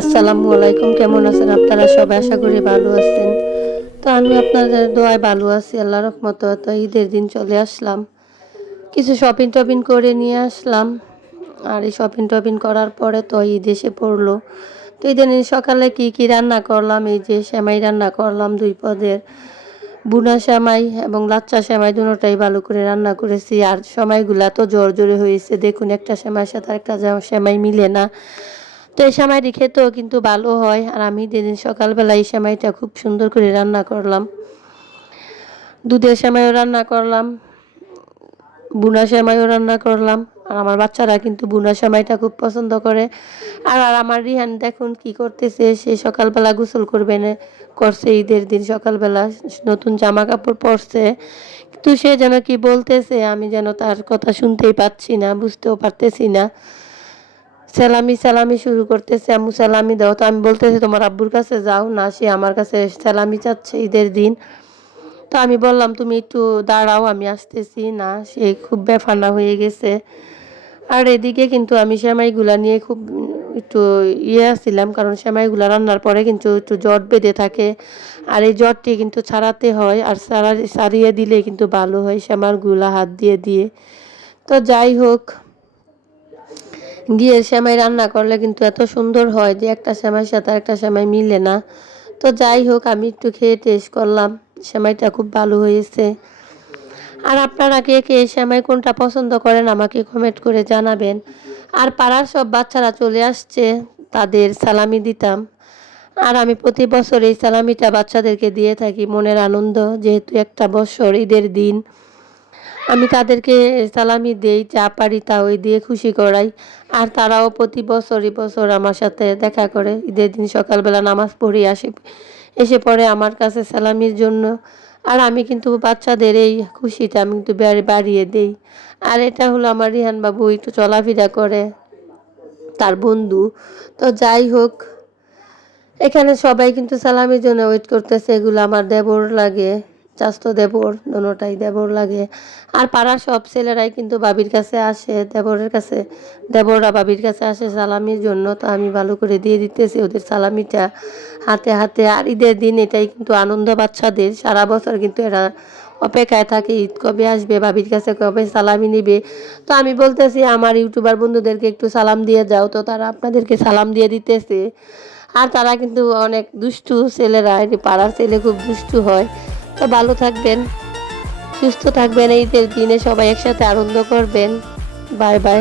আসসালামু আলাইকুম, কেমন আছেন? আপনারা সবাই আশা করি ভালো আছেন। তো আমি আপনাদের দোয়ায় ভালো আছি আল্লাহ রহমত। তো ঈদের দিন চলে আসলাম। কিছু শপিং টপিং করে নিয়ে আসলাম। আর এই শপিং টপিং করার পরে তো ঈদ এসে পড়ল। তো ঈদের সকালে কি কি রান্না করলাম? এই যে সেমাই রান্না করলাম দুই পদের। বুনা সেমাই এবং লাচ্চা সেমাই দুটোটাই ভালো করে রান্না করেছি। আর সেমাইগুলা তো জোর জোরে হয়েছে। দেখুন, একটা সেমাইয়ের সাথে আর একটা সেমাই মিলে না। তো এই সেমাইটি খেতেও কিন্তু ভালো হয়। আর আমি যেদিন সকালবেলা এই সেমাইটা খুব সুন্দর করে রান্না করলাম, দুধের সেমাইও রান্না করলাম, বুনা সেমাইও রান্না করলাম। আর আমার বাচ্চারা কিন্তু বুনা সেমাইটা খুব পছন্দ করে। আর আর আমার রিহান দেখুন কি করতেছে, সে সকালবেলা গোসল করবে না, করছে ঈদের দিন সকালবেলা, নতুন জামা কাপড় পরছে। কিন্তু সে যেন কি বলতেছে, আমি যেন তার কথা শুনতেই পাচ্ছি না, বুঝতেও পারতেছি না। সালামি সালামি শুরু করতেছে। আম্মু সালামি দাও তো। আমি বলতেছি, তোমার আব্বুর কাছে যাও না, সে আমার কাছে সালামি চাচ্ছে ঈদের দিন। তো আমি বললাম, তুমি একটু দাঁড়াও, আমি আসতেছি। না, সে খুব বেফানা হয়ে গেছে। আর এদিকে কিন্তু আমি সেমাইগুলা নিয়ে খুব একটু ইয়ে আসছিলাম কারণ সেমাইগুলা রান্নার পরে কিন্তু একটু জট বেঁধে থাকে। আর এই জটটি কিন্তু ছাড়াতে হয়, আর সারা সারিয়ে দিলে কিন্তু ভালো হয় সেমাইগুলা হাত দিয়ে দিয়ে। তো যাই হোক গিয়ে সেমাই রান্না করলে কিন্তু এত সুন্দর হয় যে একটা সেমাইয়ের সাথে একটা সেমাই মিলে না। তো যাই হোক, আমি একটু খেয়ে টেস্ট করলাম। সেমাইটা খুব ভালো হয়েছে। আর আপনারা কে কে সেমাই কোনটা পছন্দ করেন আমাকে কমেন্ট করে জানাবেন। আর পাড়ার সব বাচ্চারা চলে আসছে, তাদের সালামি দিতাম। আর আমি প্রতি বছর এই সালামিটা বাচ্চাদেরকে দিয়ে থাকি, মনের আনন্দ। যেহেতু একটা বছর ঈদের দিন আমি তাদেরকে সালামি দেই, যা পারি তা ওই দিয়ে খুশি করাই। আর তারাও প্রতি বছরই বছর আমার সাথে দেখা করে। ঈদের দিন সকালবেলা নামাজ পড়ি, আসে, এসে পড়ে আমার কাছে সালামির জন্য। আর আমি কিন্তু বাচ্চাদের এই খুশিটা আমি কিন্তু বাড়িয়ে দেই। আর এটা হলো আমার রিহান বাবু, একটু চলাফেরা করে, তার বন্ধু। তো যাই হোক, এখানে সবাই কিন্তু সালামির জন্য ওয়েট করতেছে, এগুলো আমার দেবর লাগে। চাস্তো দেবর, দোনোটাই দেবর লাগে। আর পাড়ার সব ছেলেরাই কিন্তু বাবির কাছে আসে, দেবরের কাছে। দেবররা বাবির কাছে আসে সালামির জন্য, তো আমি ভালো করে দিয়ে দিতেছি ওদের সালামিটা হাতে হাতে। আর ঈদের দিন এটাই কিন্তু আনন্দ বাচ্চাদের। সারা বছর কিন্তু এরা অপেক্ষায় থাকে, ঈদ কবে আসবে, বাবির কাছে কবে সালামি নিবে। তো আমি বলতেছি, আমার ইউটিউবার বন্ধুদেরকে একটু সালাম দিয়ে যাও। তো তারা আপনাদেরকে সালাম দিয়ে দিতেছে। আর তারা কিন্তু অনেক দুষ্টু ছেলেরা পাড়ার ছেলে খুব দুষ্টু হয়। তো ভালো থাকবেন সুস্থ থাকবেন এই দিনে সবাই একসাথে আনন্দ করবেন। Bye bye.